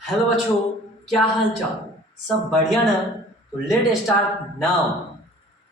Hello बच्चों, क्या हाल चाल। सब बढ़िया ना। तो लेट स्टार्ट नाउ।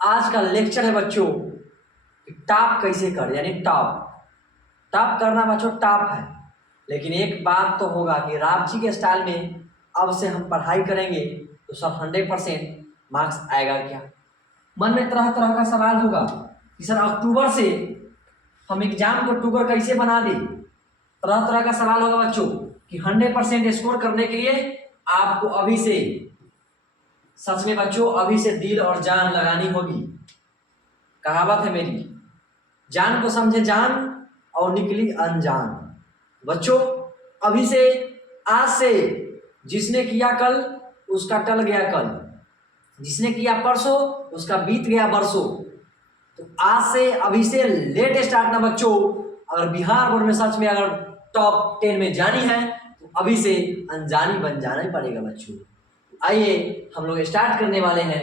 आज का लेक्चर है बच्चों कि टॉप कैसे कर, यानी टॉप टॉप करना बच्चों टॉप है। लेकिन एक बात तो होगा कि रांची के स्टाइल में अब से हम पढ़ाई करेंगे तो सब 100% मार्क्स आएगा क्या। मन में तरह तरह का सवाल होगा कि सर अक्टूबर से हम एग्जाम को अक्टूबर कैसे बना दें। तरह तरह का सवाल होगा बच्चों कि 100% स्कोर करने के लिए आपको अभी से, सच में बच्चों, अभी से दिल और जान लगानी होगी। कहावत है मेरी, जान को समझे जान और निकली अनजान। बच्चों अभी से, आज से, जिसने किया कल उसका टल गया कल, जिसने किया परसों उसका बीत गया बरसों। तो आज से, अभी से लेट स्टार्ट ना बच्चों। अगर बिहार बोर्ड में सच में अगर टॉप 10 में जानी है तो अभी से अनजानी बन जाना ही पड़ेगा बच्चों। आइए हम लोग स्टार्ट करने वाले हैं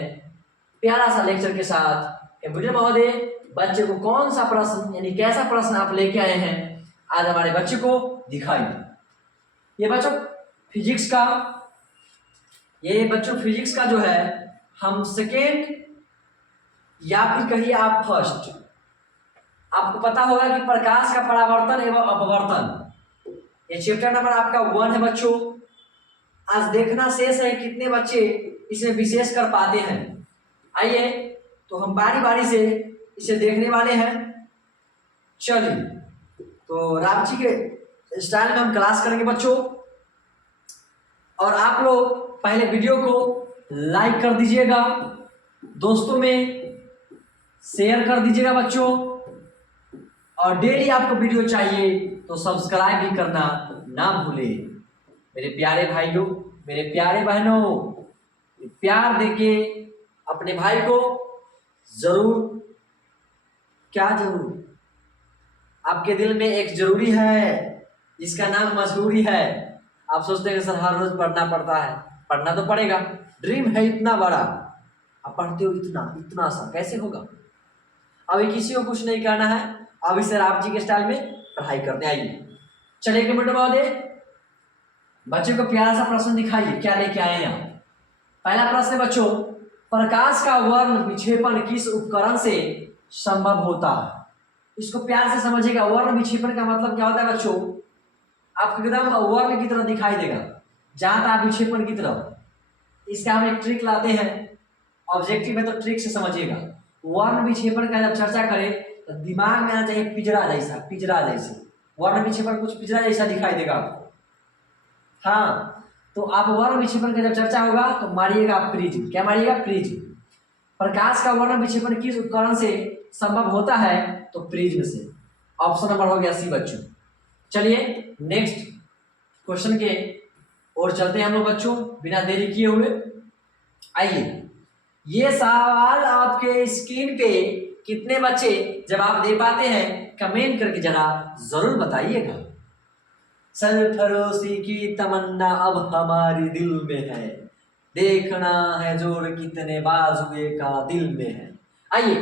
प्यारा सा लेक्चर के साथ। कंप्यूटर महोदय, बच्चे को कौन सा प्रश्न यानी कैसा प्रश्न आप लेके आए हैं आज हमारे बच्चे को दिखाइए। ये बच्चों फिजिक्स का, ये बच्चों फिजिक्स का जो है हम सेकेंड या फिर कहिए आप फर्स्ट, आपको पता होगा कि प्रकाश का परावर्तन एवं अपवर्तन, ये चैप्टर नंबर आपका 1 है बच्चों। आज देखना शेष है कितने बच्चे इसे विशेष कर पाते हैं। आइए तो हम बारी बारी से इसे देखने वाले हैं। चलिए तो रांची के स्टाइल में हम क्लास करेंगे बच्चों। और आप लोग पहले वीडियो को लाइक कर दीजिएगा, दोस्तों में शेयर कर दीजिएगा बच्चों। और डेली आपको वीडियो चाहिए तो सब्सक्राइब भी करना ना भूलें। मेरे प्यारे भाइयों, मेरे प्यारे बहनों, प्यार देके अपने भाई को जरूर, क्या जरूर, आपके दिल में एक जरूरी है जिसका नाम मजबूरी है। आप सोचते हैं कि सर हर रोज पढ़ना पड़ता है, पढ़ना तो पड़ेगा, ड्रीम है इतना बड़ा, आप पढ़ते हो इतना इतना सा, कैसे होगा। अभी किसी को कुछ नहीं करना है, अभी सर आप जी के स्टाइल में पढ़ाई करते आइए। चलिए कंप्यूटर महोदय, बच्चों को प्यारा सा प्रश्न दिखाइए, क्या लेके आए हैं आप। पहला प्रश्न है बच्चों, प्रकाश का वर्ण विक्षेपण किस उपकरण से संभव होता है। इसको प्यार से समझिएगा। वर्ण विक्षेपण का मतलब क्या होता है बच्चों, आपको एकदम वर्ण की तरह दिखाई देगा, जहां था विक्षेपण की तरह। इसका हम एक ट्रिक लाते हैं, ऑब्जेक्टिव है तो ट्रिक से समझिएगा। वर्ण विक्षेपण का जब चर्चा करें तो दिमाग में आना चाहिए पिंजरा जैसा, पिंजरा जैसे। वर्ण विक्षेपण कुछ पिंजरा जैसा दिखाई देगा आपको। हाँ, तो आप वर्ण विक्षेपण का जब चर्चा होगा तो मारिएगा प्रिज्म। क्या मारिएगा? प्रिज्म। प्रकाश का वर्ण विक्षेपण किस उपकरण से संभव होता है, तो प्रिज्म से। ऑप्शन नंबर हो गया सी बच्चों। चलिए नेक्स्ट क्वेश्चन के और चलते हैं हम लोग बच्चों, बिना देरी किए हुए। आइए, ये सवाल आपके स्क्रीन पे कितने बच्चे जवाब दे पाते हैं कमेंट करके जरा जरूर बताइएगा। सरफरोशी की तमन्ना अब हमारी दिल में है, देखना है जोर कितने बाजुए का दिल में है। आइए,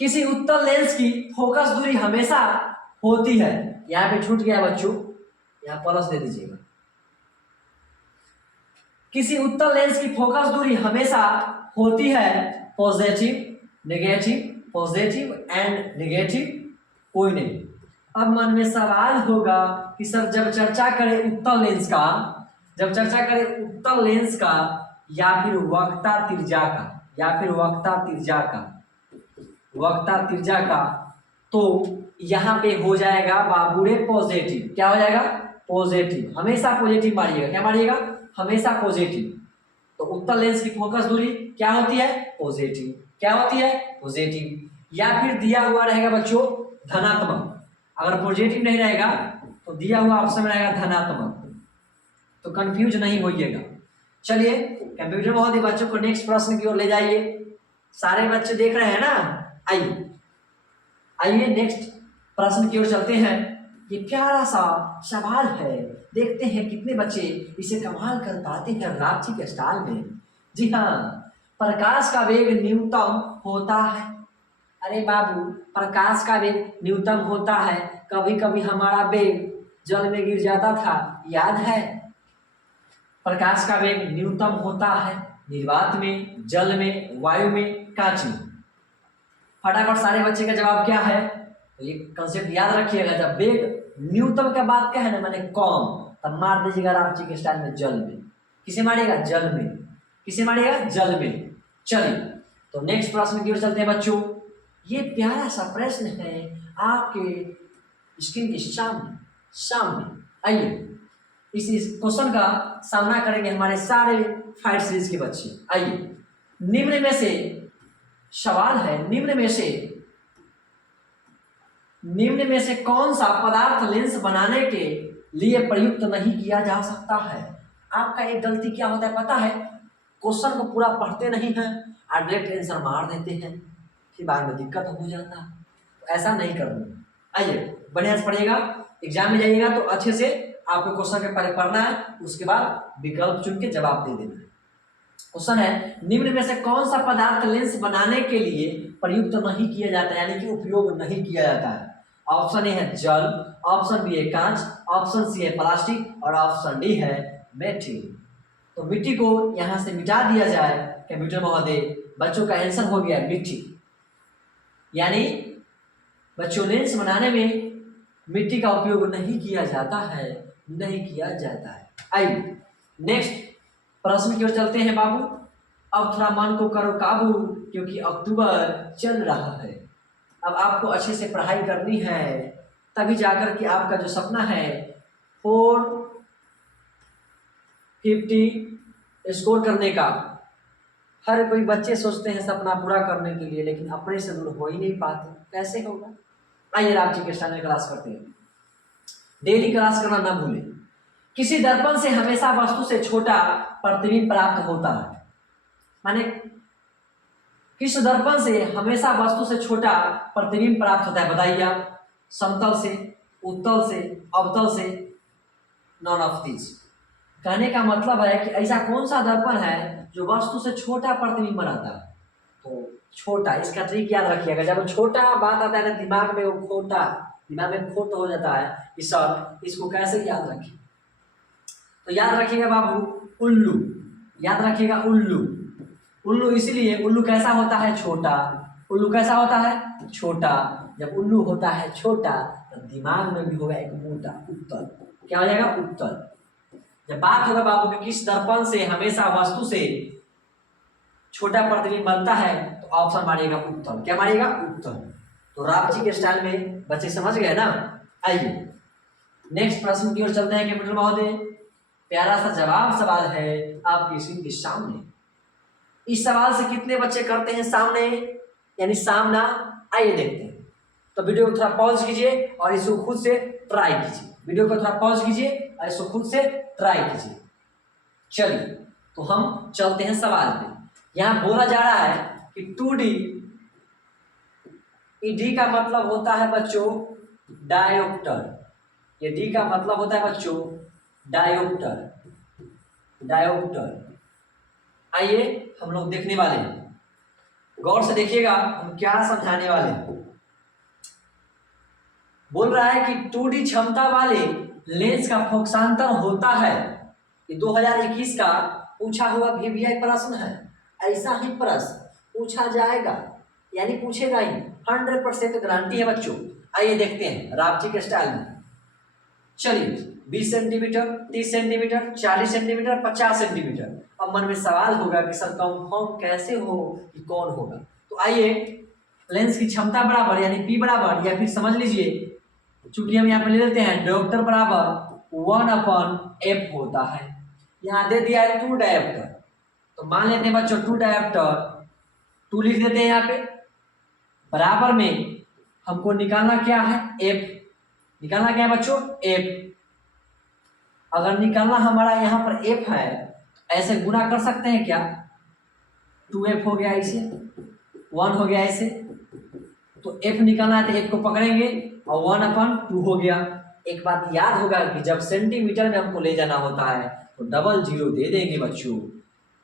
किसी उत्तल लेंस की फोकस दूरी हमेशा होती है, यहाँ पे छूट गया बच्चों, यहाँ प्लस दे दीजिएगा। किसी उत्तल लेंस की फोकस दूरी हमेशा होती है positive, negative, positive and negative, कोई नहीं। अब मन में सवाल होगा कि सर जब चर्चा करें उत्तल लेंस का, जब चर्चा करें उत्तल लेंस का या फिर वक्रता त्रिज्या का, या फिर वक्रता त्रिज्या का, वक्रता त्रिज्या का, तो यहाँ पे हो जाएगा बाबूरे पॉजिटिव। क्या हो जाएगा? पॉजिटिव। हमेशा पॉजिटिव मारिएगा। क्या मारिएगा? हमेशा पॉजिटिव। तो उत्तल लेंस की फोकस दूरी क्या होती है? पॉजिटिव। क्या होती है? पॉजिटिव। या फिर दिया हुआ रहेगा बच्चों धनात्मक। अगर पॉजिटिव नहीं रहेगा तो दिया हुआ ऑप्शन में रहेगा धनात्मक, तो कंफ्यूज नहीं होइएगा। चलिए कंप्यूटर महोदय बच्चों को नेक्स्ट प्रश्न की ओर ले जाइए। सारे बच्चे देख रहे हैं ना? आइए आइए नेक्स्ट प्रश्न की ओर चलते हैं। ये प्यारा सा सवाल है, देखते हैं कितने बच्चे इसे कमाल कर पाते हैं रांची के स्टाइल में। जी हाँ, प्रकाश का वेग न्यूनतम होता है। अरे बाबू, प्रकाश का वेग न्यूनतम होता है, कभी कभी हमारा वेग जल में गिर जाता था, याद है? प्रकाश का वेग न्यूनतम होता है निर्वात में, जल में, वायु में, कांच में। फटाफट सारे बच्चे का जवाब क्या है? तो ये कंसेप्ट याद रखिएगा, जब वेग न्यूनतम का बात क्या है ना माने कम, तब मार दीजिएगा रामजी के स्टाइल में जल में। किसे मारिएगा? जल में। किसे मारिएगा? जल में। चलिए तो नेक्स्ट प्रश्न की ओर चलते हैं बच्चों। ये प्यारा सा प्रश्न है आपके स्क्रीन के सामने। आइए इस क्वेश्चन का सामना करेंगे हमारे सारे फाइट सीरीज के बच्चे। आइए, निम्न में से सवाल है, निम्न में से कौन सा पदार्थ लेंस बनाने के लिए प्रयुक्त नहीं किया जा सकता है? आपका एक गलती क्या होता है पता है? क्वेश्चन को पूरा पढ़ते नहीं हैं और डायरेक्ट आंसर मार देते हैं, फिर बाद में दिक्कत हो जाता है। तो ऐसा नहीं करना। आइए बढ़िया से पढ़िएगा, एग्जाम में जाइएगा तो अच्छे से आपको क्वेश्चन के पहले पढ़ना है, उसके बाद विकल्प चुन के जवाब दे देना है। क्वेश्चन है, निम्न में से कौन सा पदार्थ लेंस बनाने के लिए प्रयुक्त नहीं किया जाता है, यानी कि उपयोग नहीं किया जाता है? ऑप्शन ए है जल, ऑप्शन बी है कांच, ऑप्शन सी है प्लास्टिक और ऑप्शन डी है मिट्टी। तो मिट्टी को यहां से मिटा दिया जाए कंप्यूटर महोदय। बच्चों का आंसर हो गया मिट्टी, यानी बच्चों लेंस बनाने में मिट्टी का उपयोग नहीं किया जाता है, नहीं किया जाता है। आइए नेक्स्ट प्रश्न की ओर चलते हैं बाबू। अब थोड़ा मन को करो काबू, क्योंकि अक्टूबर चल रहा है। अब आपको अच्छे से पढ़ाई करनी है, तभी जाकर के आपका जो सपना है 450 स्कोर करने का, हर कोई बच्चे सोचते हैं सपना पूरा करने के लिए, लेकिन अपने से दूर हो ही नहीं पाते। कैसे होगा? आइए आप जी के स्टाइल में क्लास करते हैं। डेली क्लास करना ना भूलें। किसी दर्पण से हमेशा वस्तु से छोटा प्रतिबिंब प्राप्त होता है, माने किस दर्पण से हमेशा वस्तु से छोटा प्रतिबिंब प्राप्त होता है? बताइए आप। समतल से, उत्तल से, अवतल से, नॉन ऑफ दिस। कहने का मतलब है कि ऐसा कौन सा दर्पण है जो वस्तु से छोटा प्रतिबिंब बनाता है? तो छोटा, इसका ट्रिक याद रखिएगा। जब छोटा बात आता है ना दिमाग में, वो खोटा, दिमाग में खोट हो जाता है। इसको कैसे याद रखें? तो याद रखिएगा बाबू, उल्लू। याद रखिएगा उल्लू। उल्लू इसलिए, उल्लू कैसा होता है? छोटा। उल्लू कैसा होता है? छोटा। जब उल्लू होता है छोटा तो दिमाग में भी होगा एक मोटा, उत्तर। क्या हो जाएगा? उत्तर। जब बात होगा बाबू कि किस दर्पण से हमेशा वस्तु से छोटा प्रतिबिंब बनता है, तो ऑप्शन मारिएगा उत्तर। क्या मारिएगा? उत्तर। तो राव जी के स्टाइल में बच्चे समझ गए ना? आइए नेक्स्ट प्रश्न की ओर चलते हैं कंप्यूटर महोदय। प्यारा सा जवाब सवाल है आपकी स्क्रीन के सामने। इस सवाल से कितने बच्चे करते हैं सामने, यानी सामना? आइए देखते हैं। तो वीडियो को थोड़ा पॉज कीजिए और इसको खुद से ट्राई कीजिए। वीडियो को थोड़ा पॉज कीजिए और इसको खुद से ट्राई कीजिए। चलिए तो हम चलते हैं सवाल पे। यहां बोला जा रहा है कि 2D, डी का मतलब होता है बच्चों डायोप्टर। ये डी का मतलब होता है बच्चों डायोप्टर। आइए हम लोग देखने वाले हैं, गौर से देखिएगा हम क्या समझाने वाले हैं। बोल रहा है कि 2D क्षमता वाले लेंस का फोकसांतर होता है। ये 2021 का पूछा हुआ VVI प्रश्न है। ऐसा ही प्रश्न पूछा जाएगा, यानी पूछेगा ही, 100% गारंटी है बच्चों। आइए देखते हैं रावजी के स्टाइल में। चलिए 20 सेंटीमीटर, 30 सेंटीमीटर, 40 सेंटीमीटर, 50 सेंटीमीटर। अब मन में सवाल होगा कि सर कंफर्म कैसे हो कि कौन होगा? तो आइए, लेंस की क्षमता बराबर यानी P बराबर, या फिर समझ लीजिए चूंकि हम यहाँ पे ले लेते हैं डायोप्टर बराबर 1/f होता है। यहाँ दे दिया है 2 डायोप्टर, तो मान लेते हैं बच्चों 2 डायोप्टर, 2 लिख देते हैं यहाँ पे। बराबर में हमको निकालना क्या है? f। निकालना क्या है बच्चों? f। अगर निकालना हमारा यहाँ पर f है, ऐसे गुना कर सकते हैं क्या? 2f हो गया ऐसे, 1 हो गया ऐसे, तो f निकालना है तो f को पकड़ेंगे और 1/2 हो गया। एक बात याद होगा कि जब सेंटीमीटर में हमको ले जाना होता है तो डबल जीरो दे देंगे बच्चों,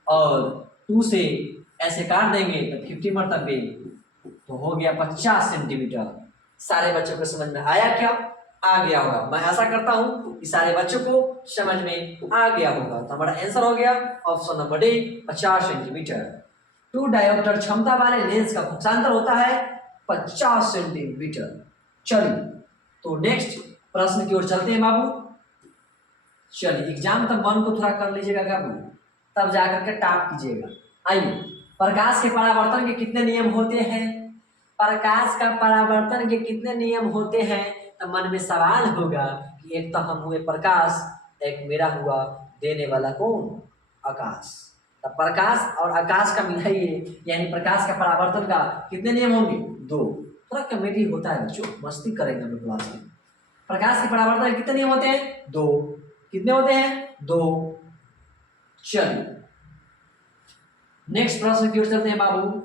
और 2 से ऐसे काट देंगे तो 50 मरतबे, तो हो गया 50 सेंटीमीटर। सारे बच्चों को समझ में आया क्या? आ गया होगा। मैं आशा करता हूं कि सारे बच्चों को समझ में आ गया होगा। तो हमारा आंसर हो गया option number D 50 centimetre. Two dioptre क्षमता वाले लेंस का पक्षांतर होता है 50 सेंटीमीटर। चलिए तो नेक्स्ट प्रश्न की ओर चलते हैं बाबू। चलिए एग्जाम तक मन को थोड़ा कर लीजिएगा बाबू, तब जाकर के टॉप कीजिएगा। आइए, प्रकाश के परावर्तन के कितने नियम होते हैं? प्रकाश का परावर्तन के कितने नियम होते हैं? तो मन में सवाल होगा कि एक तो हम हुए प्रकाश, एक मेरा हुआ देने वाला कौन? आकाश। तो प्रकाश और आकाश का मिलाइए, यानी प्रकाश का परावर्तन का कितने नियम होंगे? 2। थोड़ा कॉमेडी होता है बच्चों, मस्ती करेंगे हम क्लास में। प्रकाश के परावर्तन के कितने नियम होते हैं? 2। कितने होते हैं? 2। चलिए नेक्स्ट प्रश्न की ओर चलते हैं बाबू।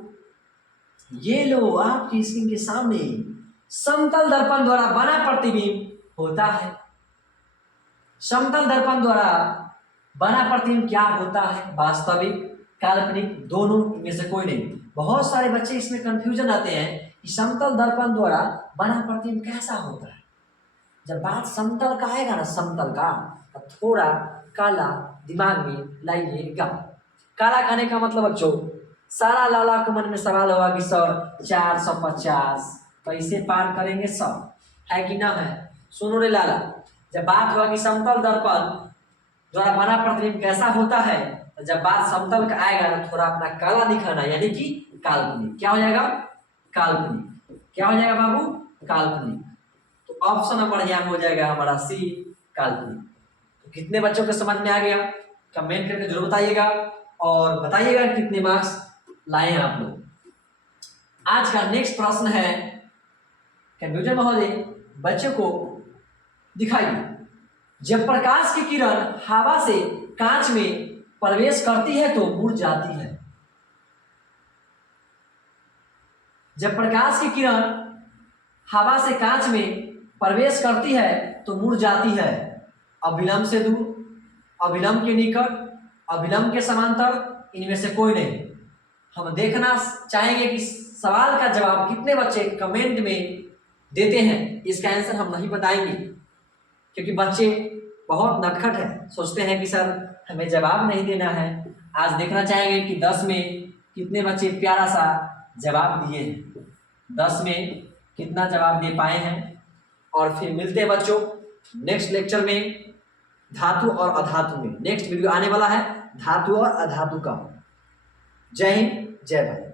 ये लो आपकी स्क्रीन के सामने समतल दर्पण द्वारा बना प्रतिबिंब होता है। समतल दर्पण द्वारा बना प्रतिबिंब क्या होता है? वास्तविक, काल्पनिक, दोनों में से कोई नहीं। बहुत सारे बच्चे इसमें कंफ्यूजन आते हैं कि समतल दर्पण द्वारा बना प्रतिबिंब कैसा होता है। जब बात समतल का आएगा ना, समतल का, तो थोड़ा काला दिमाग में लाइएगा। काला कहने का मतलब बच्चों, सारा लाला को मन में सवाल होगा कि सर 450 कैसे पार करेंगे सर, है कि ना है? सुनो रे लाला, जब बात होगा कि समतल दर्पण द्वारा बना प्रतिबिंब कैसा होता है, तो जब बात समतल का आएगा तो थोड़ा अपना काला दिखाना, यानी कि काल्पनिक। क्या हो जाएगा? काल्पनिक। क्या हो जाएगा बाबू? काल्पनिक। तो ऑप्शन नंबर यहाँ हो जाएगा हमारा सी, काल्पनिक। तो कितने बच्चों के समझ में आ गया? कमेंट करके जरूर बताइएगा और बताइएगा कितने मार्क्स लाए हैं आप लोग। आज का नेक्स्ट प्रश्न है, कंप्यूटर महोदय बच्चों को दिखाइए। जब प्रकाश की किरण हवा से कांच में प्रवेश करती है तो मुड़ जाती है। जब प्रकाश की किरण हवा से कांच में प्रवेश करती है तो मुड़ जाती है। अभिलंब से दूर, अभिलंब के निकट, अभिलंब के समांतर, इनमें से कोई नहीं। हम देखना चाहेंगे कि सवाल का जवाब कितने बच्चे कमेंट में देते हैं। इसका आंसर हम नहीं बताएंगे क्योंकि बच्चे बहुत नटखट है, सोचते हैं कि सर हमें जवाब नहीं देना है। आज देखना चाहेंगे कि 10 में कितने बच्चे प्यारा सा जवाब दिए हैं, 10 में कितना जवाब दे पाए हैं। और फिर मिलते हैं बच्चों नेक्स्ट लेक्चर में धातु और अधातु में। नेक्स्ट वीडियो आने वाला है धातु और अधातु का। जय हिंद, जय भारत।